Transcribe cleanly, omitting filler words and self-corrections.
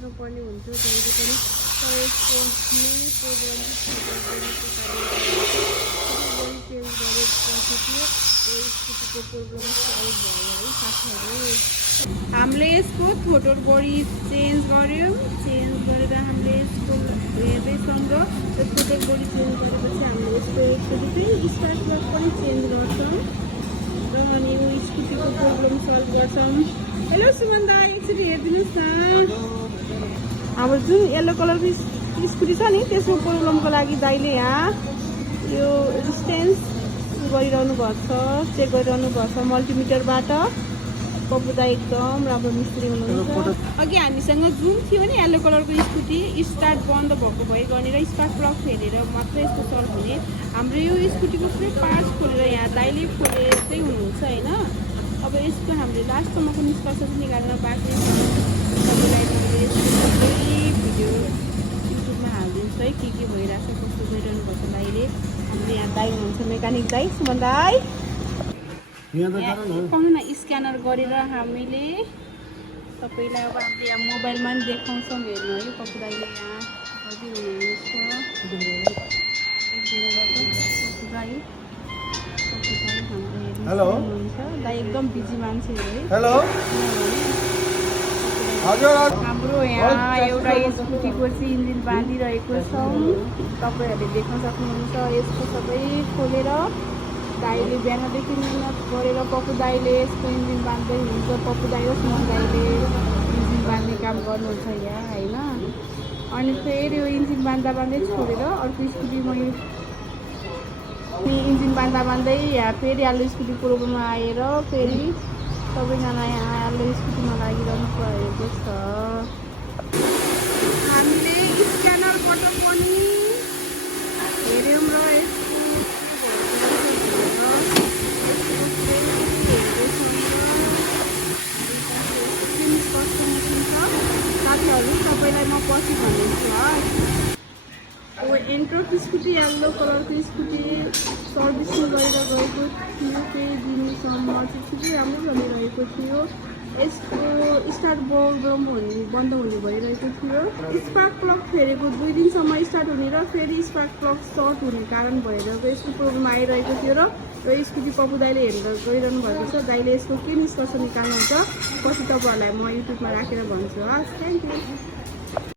पर्ने हुन्थ्यो जहिले पनि तर यसको मेन प्रोब्लम चेन्ज गरेपछि चाहिँ स्कुटीको प्रोब्लम सल्भ भयो है साथीहरू। हामीले यसको फोटो बडी चेन्ज गऱ्यौँ। चेन्ज गरेर हामीले यसको हेर्दैछौँ र यसको चाहिँ बडी चेन्ज गरेपछि हामीले यसको फेरि स्टार्ट प्लग पनि चेन्ज गर्छौँ र अनि स्कुटीको प्रोब्लम सल्भ गर्छौँ। हेलो सुमन दा, एकचोटि हेरिदिनुहोस् न। अब जुन येल्लो कलरको स्कुटी छ नि त्यसको प्रोब्लमको लागि दाइले यहाँ यो रेजिस्टेन्स गरिरहनु भएको छ, चेक गरिरहनु भएको छ मल्टिमिटरबाट। पपुदा एकदम राम्रो मिस्त्री हुनुहुन्छ। अघि हामीसँग जुन थियो नि येल्लो कलरको स्कुटी स्टार्ट बन्द भएको भए गर्ने र स्पार्क प्लग फेरेर मात्रै यस्तो सल्भ हुने। हाम्रो यो स्कुटीको पुरै पार्ट्स खोलेर यहाँ दाइले खोलेकै हुनुहुन्छ होइन। अब यसको हामीले लास्टसम्मको निष्कर्ष चाहिँ निकाल्न बाँकी तपाईँलाई भिडियो युट्युबमा हालिदिन्छु है, के भइरहेको छ, कस्तो गरिरहनु भएको दाइले। हामीले यहाँ दाइ हुनुहुन्छ मेकानिक दाइ, सुमन दाइ। पाउनु न स्क्यानर गरेर हामीले तपाईँलाई अब हामीले यहाँ मोबाइलमा पनि देखाउँछौँ। हेर्नु है पप्पु दाइले यहाँ गरिदिनुहुनेछ। हेलो दाइ एकदम बिजी मान्छे है। हेलो हाम्रो यहाँ एउटा स्कुटीको चाहिँ इन्जिन बाँधिरहेको छौँ, तपाईँहरूले देख्न सक्नुहुन्छ। यसको सबै खोलेर दाइले बिहानदेखि मिहिनेत गरेर पप्पु दाइले यसको इन्जिन बाँध्दै हुनुहुन्छ। पप्पु दाइ र सुमन दाइले इन्जिन बाँध्ने काम गर्नुहुन्छ यहाँ होइन। अनि फेरि यो इन्जिन बाँध्दा बाँध्दै छोडेर अर्को स्कुटी मैले इन्जिन बाँध्दा बाँध्दै यहाँ फेरि आलु स्कुटी प्रोब्लम आएर फेरि सबैजना यहाँ आलु स्कुटीमा लागिरहनु परेको छ। हामीले स्क्यानरबाट पनि हेऱ्यौँ र साथीहरू तपाईँलाई म पछि भन्दैछु है। अब एन्ट्रोक स्कुटी येल्लो कलरको स्कुटी सर्भिसिङ गरेर गएको थियो केही दिनसम्म चाहिँ ठिकै राम्रो चलिरहेको थियो। यसको स्टार्ट बन्द हुने भइरहेको थियो। स्पार्क प्लग फेरेको 2 दिनसम्म स्टार्ट हुने र फेरि स्पार्क प्लग सर्ट हुने कारण भएर यसको प्रोब्लम आइरहेको थियो र यो स्कुटी पप्पु दाइले हेरेर गइरहनु भएको छ। दाइले यसको के निष्कर्ष निकाल्नुहुन्छ पछि तपाईँहरूलाई म युट्युबमा राखेर भन्छु। हस्, थ्याङ्क यू।